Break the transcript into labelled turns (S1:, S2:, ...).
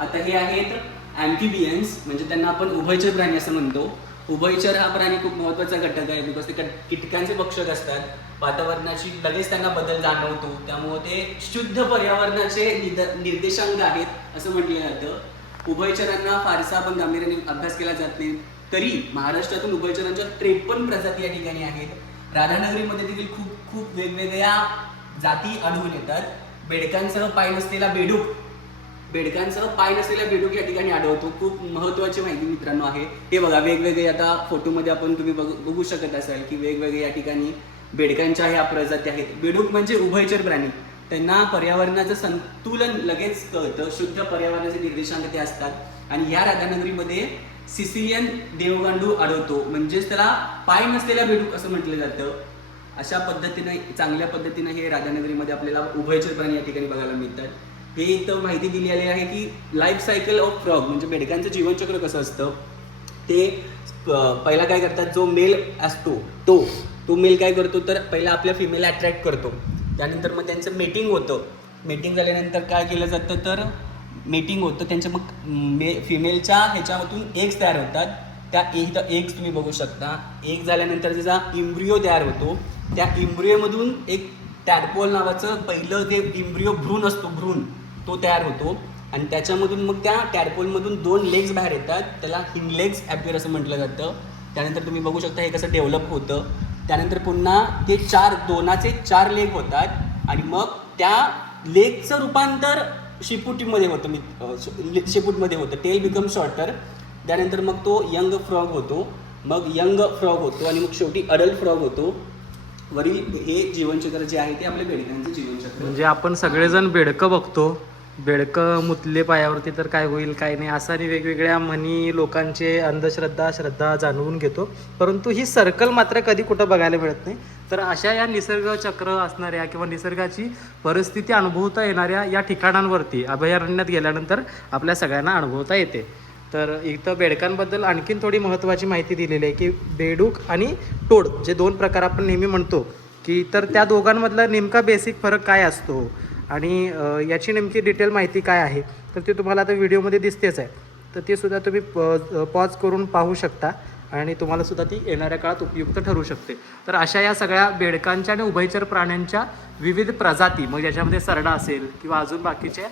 S1: आता हे आहेत अँफिबियन्स म्हणजे त्यांना आपण उभयचर प्राणी असं म्हणतो. उभयचर हा प्राणी खूप महत्त्वाचा घटक आहे बिकॉज ते कीटकांचे भक्षक असतात. वातावरणाची लगेच त्यांना बदल जाणवतो. त्यामुळे ते शुद्ध पर्यावरणाचे निद- निर्देशांक आहेत असं म्हटलं जातं. उभयचरांना फारसा आपण गांभीर्याने अभ्यास केला जात नाही. तरी महाराष्ट्रातून उभयचरांच्या त्रेपन्न प्रजाती या ठिकाणी आहेत. राधानगरीमध्ये देखील खूप खूप वेगवेगळ्या जाती आढळून येतात. बेडकांसह पाय नसलेला बेडूक बेडकांसह पाय नसलेला बेडूक या ठिकाणी आढळतो. खूप महत्वाची माहिती मित्रांनो आहे. हे बघा वेगवेगळे आता फोटोमध्ये आपण तुम्ही बघ- बघू शकत असाल की वेगवेगळे या ठिकाणी बेडकांच्या ह्या प्रजाती आहेत. बेडूक म्हणजे उभयचर प्राणी. त्यांना पर्यावरणाचं संतुलन लगेच कळतं. शुद्ध पर्यावरणाचे निर्देशांक ते असतात. आणि ह्या राधानगरीमध्ये सिसिलियन देवगांडू आढळतो. म्हणजेच त्याला पाय नसलेला बेडूक असं म्हटलं जातं. अशा पद्धतीने चांगल्या पद्धतीने हे राधानगरीमध्ये आपल्याला उभयचर प्राणी या ठिकाणी बघायला मिळतात. हे इथं माहिती दिली आली आहे की लाईफ सायकल ऑफ फ्रॉग म्हणजे बेडकांचं जीवनचक्र कसं असतं? ते पहिला काय करतात? जो मेल असतो तो तो मेल काय करतो? तर पहिला आपल्या फिमेल अट्रॅक्ट करतो. त्यानंतर मग त्यांचं मेटिंग होतं. मेटिंग झाल्यानंतर काय केलं जातं? तर मेटिंग होतं. त्यांच्या मग मे फिमेलच्या ह्याच्यामधून एग्स तयार होतात. त्या एक एग्स तुम्ही बघू शकता. एग झाल्यानंतर त्याचा इम्ब्रियो तयार होतो त्या इम्ब्रिओमधून एक टॅडपोल नावाचं पहिलं जे इम्ब्रियो भ्रूण असतो भ्रूण. तो तयार होतो. आणि त्याच्यामधून मग त्या टॅरपोलमधून दोन लेग्स बाहेर येतात. त्याला हिंग लेग्स ॲपियर असं म्हटलं जातं. त्यानंतर तुम्ही बघू शकता हे कसं डेव्हलप होतं. त्यानंतर पुन्हा ते चार दोनाचे चार लेग होतात. आणि मग त्या लेगचं रूपांतर शिपुटीमध्ये होतं. मी अं, शिपूटमध्ये होतं. टेल बिकम शॉर्टर त्यानंतर मग तो यंग फ्रॉग होतो. मग यंग फ्रॉग होतो आणि मग शेवटी अडल्ट फ्रॉग होतो. वरील हे जीवनचक्र जे आहे ते आपल्या बेडकांचं जीवनचक्र.
S2: म्हणजे आपण सगळेजण बेडकं बघतो. बेडकं मुतले पायावरती तर काय होईल काय नाही असा आणि वेगवेगळ्या म्हणी लोकांचे अंधश्रद्धा श्रद्धा जाणवून घेतो. परंतु ही सर्कल मात्र कधी कुठं बघायला मिळत नाही. तर अशा या निसर्ग चक्र असणाऱ्या किंवा निसर्गाची परिस्थिती अनुभवता येणाऱ्या या ठिकाणांवरती अभयारण्यात गेल्यानंतर आपल्या सगळ्यांना अनुभवता येते. तर इथं बेडकांबद्दल आणखीन थोडी महत्त्वाची माहिती दिलेली आहे की बेडूक आणि टोड जे दोन प्रकार आपण नेहमी म्हणतो की तर त्या दोघांमधला नेमका बेसिक फरक काय असतो? आणि याची नेमकी डिटेल माहिती काय आहे तर ते तुम्हाला आता व्हिडिओमध्ये दिसतेच आहे. तर ती सुद्धा तुम्ही पॉज करून पाहू शकता आणि तुम्हाला सुद्धा ती येणाऱ्या काळात उपयुक्त ठरू शकते. तर अशा या सगळ्या बेडकांच्या आणि उभयचर प्राण्यांच्या विविध प्रजाती मग याच्यामध्ये सरडा असेल किंवा अजून बाकीचे